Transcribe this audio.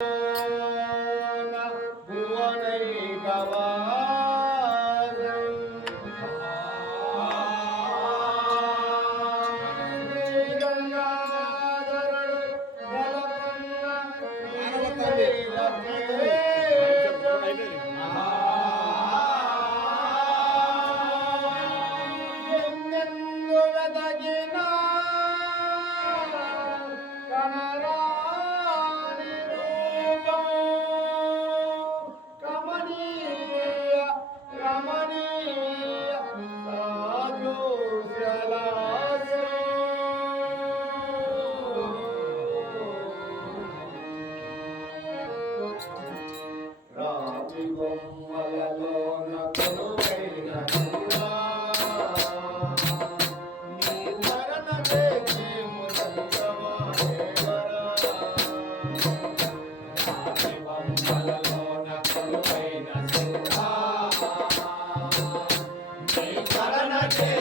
Música Friday.